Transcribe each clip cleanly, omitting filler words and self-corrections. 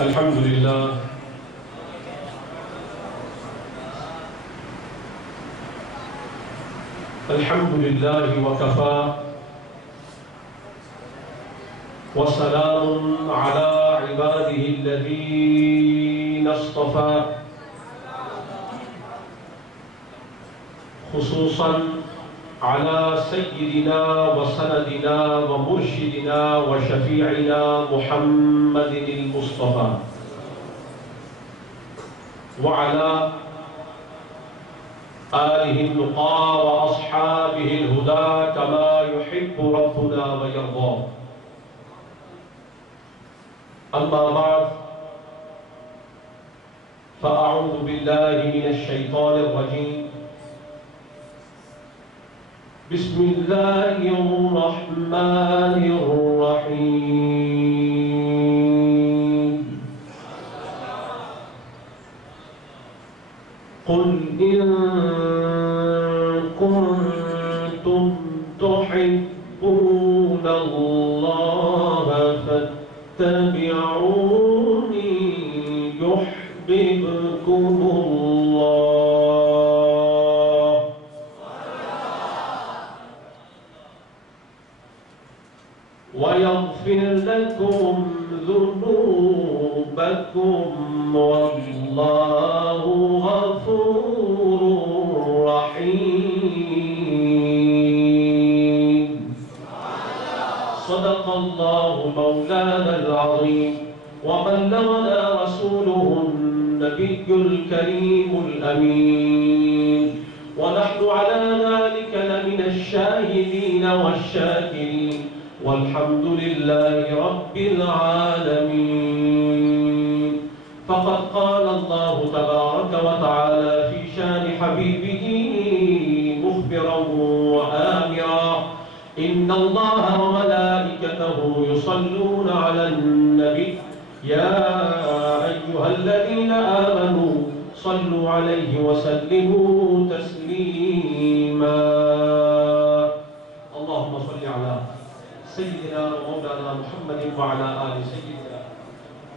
الحمد لله الحمد لله وكفى وسلام على عباده الذين اصطفى خصوصا على سيدنا وسندنا ومرشدنا وشفيعنا محمد المصطفى وعلى آله النقى وأصحابه الهدى كما يحب ربنا ويرضى. أما بعد فأعوذ بالله من الشيطان الرجيم. بسم الله الرحمن الرحيم. قل إن كنتم تحبون الله فاتبعوني يحببكم الله ويغفر لكم ذنوبكم والله غفور رحيم. صدق الله مولانا العظيم وبلغنا رسوله النبي الكريم الأمين ونحن على ذلك لمن الشاهدين والشاكرين والحمد لله رب العالمين. فقد قال الله تبارك وتعالى في شان حبيبه مخبرا وآمرا إن الله وملائكته يصلون على النبي يا أيها الذين آمنوا صلوا عليه وسلموا تسليما. اللهم صل على سيدنا ومولانا محمد وعلى آل سيدنا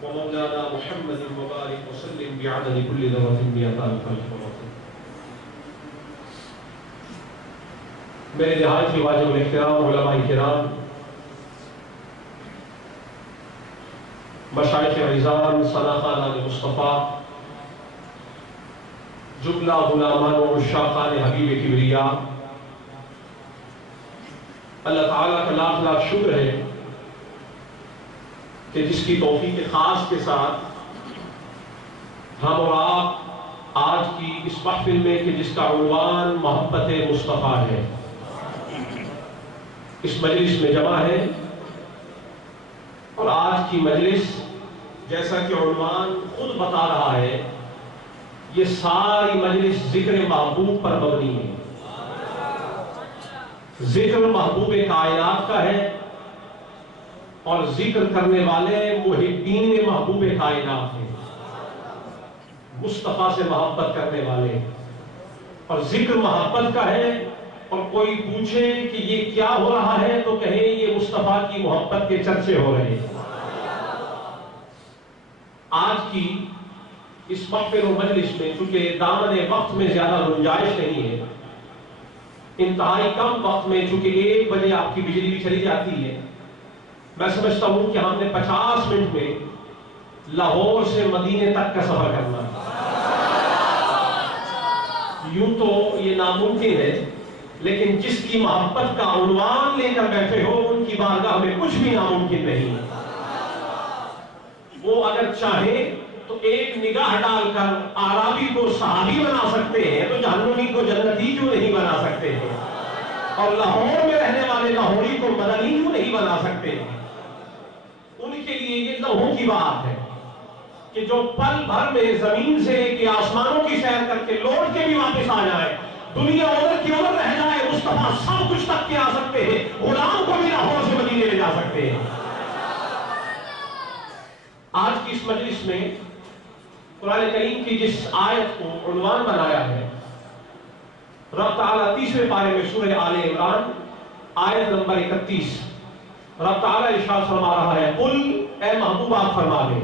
ومولانا محمد وبارك وسلم بعدد كل ذرة مئة ألف مرة. میرے نہایت ہی واجب الاحترام علماء کرام، مشائخ عظام، سناخانان مصطفیٰ، جملہ غلامان و عشاقان حبیب کبریا، اللہ تعالیٰ کا لاکھ لاکھ شکر ہے کہ جس کی توفیق خاص کے ساتھ ہم اور آپ آج کی اس محفل میں کہ جس کا عنوان محبت مصطفیٰ ہے، اس مجلس میں جمع ہے. اور آج کی مجلس جیسا کہ عنوان خود بتا رہا ہے، یہ ساری مجلس ذکر محبوب پر مبنی ہے. ذکر محبوب کائنات کا ہے اور ذکر کرنے والے محبین محبوب کائنات ہیں، مصطفیٰ سے محبت کرنے والے. اور ذکر محبت کا ہے، اور کوئی پوچھے کہ یہ کیا ہو رہا ہے تو کہے یہ مصطفیٰ کی محبت کے چرچے ہو رہے ہیں. آج کی اس محفل و مجلس میں چونکہ دامن وقت میں زیادہ گنجائش نہیں ہے، انتہائی کم وقت میں چونکہ 1 بجے آپ کی بجلی بھی چلی جاتی ہے، میں سمجھتا ہوں کہ ہم نے 50 منٹ میں لاہور سے مدینے تک کا سفر کرنا ہے. یوں تو یہ ناممکن ہے، لیکن جس کی محبت کا عنوان لے کر بیٹھے ہو ان کی بارگاہ میں کچھ بھی ناممکن نہیں. وہ اگر چاہیں تو ایک نگاہ ڈال کر اعرابی کو صحابی بنا سکتے ہیں تو جہنمی کو جنتی کیوں نہیں بنا سکتے ہیں، اور لاہور میں رہنے والے لاہوری کو مدنی کیوں نہیں بنا سکتے ہیں. ان کے لیے یہ لوحوں کی بات ہے کہ جو پل بھر میں زمین سے لے کے آسمانوں کی سیر کر کے لوٹ کے بھی واپس آ جائے، دنیا ادھر کی ادھر رہ جائے، مصطفیٰ سب کچھ تک کے آ سکتے ہیں، غلام کو بھی لاہور سے مدینے لے جا سکتے ہیں. آج کی اس مجلس میں قرآن کریم کی جس آیت کو عنوان بنایا ہے، رب تعالیٰ 30ویں پارے میں سورہ آل عمران آیت نمبر 31 رب تعالیٰ ارشاد فرما رہا ہے، قل اے محبوب آپ فرما دیں،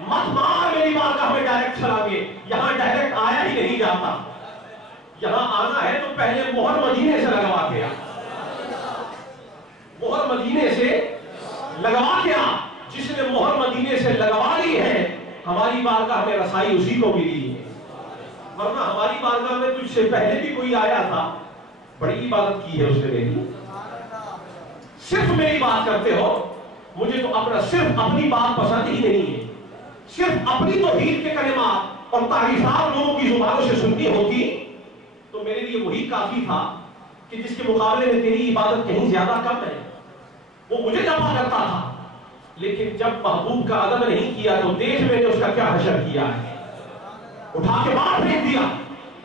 مت مار میری بارگاہ میں ڈائریکٹ چھلانگے، یہاں ڈائریکٹ آیا ہی نہیں جاتا، یہاں آنا ہے تو پہلے مہر مدینے سے لگوا کے آ، مہر مدینے سے لگوا کے آ، جس نے مہر مدینے سے لگوا لی ہے ہماری بارگاہ میں رسائی اسی کو ملی ہے، ورنہ ہماری بارگاہ میں تجھ سے پہلے بھی کوئی آیا تھا، بڑی عبادت کی ہے اس نے میری، صرف میری بات کرتے ہو، مجھے تو اپنا صرف اپنی بات پسند ہی نہیں ہے، صرف اپنی توحید کے کلمات اور تعریفات لوگوں کی زبانوں سے سننی ہوتی تو میرے لیے وہی کافی تھا کہ جس کے مقابلے میں تیری عبادت کہیں زیادہ کم ہے، وہ مجھے جفا کرتا تھا، لیکن جب محبوب کا ادب نہیں کیا تو دیکھ میں نے اس کا کیا حشر کیا ہے، اٹھا کے باہر پھینک دیا،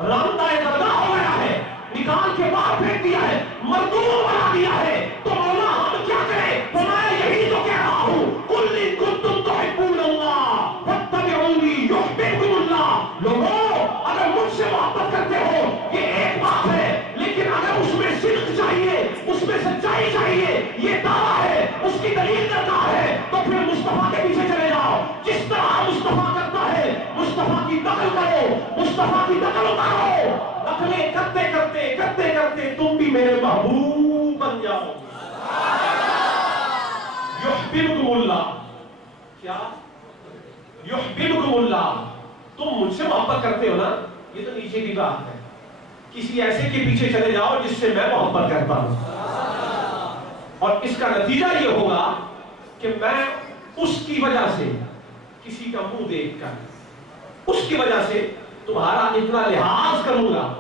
رامدائے درگاہ ہو گیا ہے، نکال کے باہر پھینک دیا ہے، مردوں بنا دیا ہے، تو مولا ہم کیا کریں؟ فرمایا یہی تو کہہ رہا ہوں، قل ان کنتم تحبون اللہ فاتبعونی یحببکم اللہ، لوگوں اگر مجھ سے محبت کرتے ہو یہ ایک بات ہے، لیکن اگر اس میں صدق چاہیے، اس میں سچائی چاہیے، یہ دعویٰ ہے، اس کی دلیل درکار ہے، تو پھر مصطفیٰ کے پیچھے چلے جاؤ، جس طرح مصطفیٰ کرتا ہے مصطفیٰ کی نقل کرو، مصطفیٰ کی نقل اتارو، نقلیں کرتے کرتے کرتے کرتے تم بھی میرے محبوب بن جاؤ، یحببکم اللہ، کیا یحببکم اللہ، تم مجھ سے محبت کرتے ہو نا، یہ تو نیچے کی بات ہے، کسی ایسے کے پیچھے چلے جاؤ جس سے میں محبت کرتا ہوں، اور اس کا نتیجہ یہ ہوگا کہ میں اس کی وجہ سے کسی کا منہ دیکھ کر اس کی وجہ سے تمہارا اتنا لحاظ کروں گا،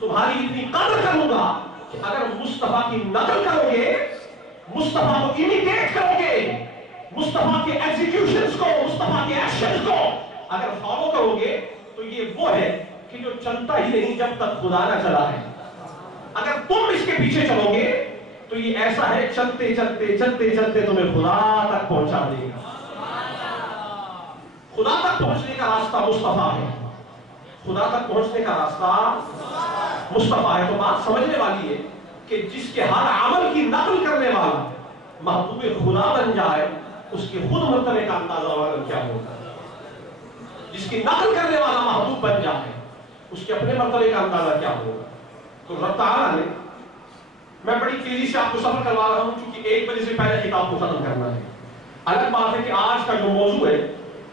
تمہاری اتنی قدر کروں گا کہ اگر مصطفیٰ کی نقل کرو گے، مصطفیٰ کو امیٹیٹ کرو گے، مصطفیٰ کے ایگزیکیوشنز کو، مصطفیٰ کے ایکشنز کو اگر فالو کرو گے تو یہ وہ ہے کہ جو چلتا ہی نہیں جب تک خدا نہ چلا ہے، اگر تم اس کے پیچھے چلو گے تو یہ ایسا ہے چلتے چلتے چلتے چلتے تمہیں خدا تک پہنچا دے گا، خدا تک پہنچنے کا راستہ مصطفیٰ ہے، خدا تک پہنچنے کا راستہ مصطفیٰ ہے، تو بات سمجھنے والی ہے کہ جس کے ہر عمل کی نقل کرنے والا محبوب خدا بن جائے اس کے خود مرتبے کا اندازہ والا کیا ہوگا، جس کی نقل کرنے والا محبوب بن جائے اس کے اپنے مرتبے کا اندازہ کیا ہوگا، تو رب تعالیٰ نے، میں بڑی تیزی سے آپ کو سفر کروا رہا ہوں کیونکہ 1 بجے سے پہلے کتاب کو ختم کرنا ہے، الگ بات ہے کہ آج کا جو موضوع ہے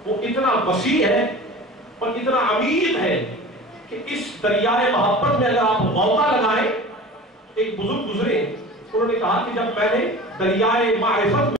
وہ اتنا وسیع ہے اور اتنا عمیق ہے کہ اس دریائے محبت میں اگر آپ غوطہ لگائیں، ایک بزرگ گزرے انہوں نے کہا کہ جب میں نے دریائے معرفت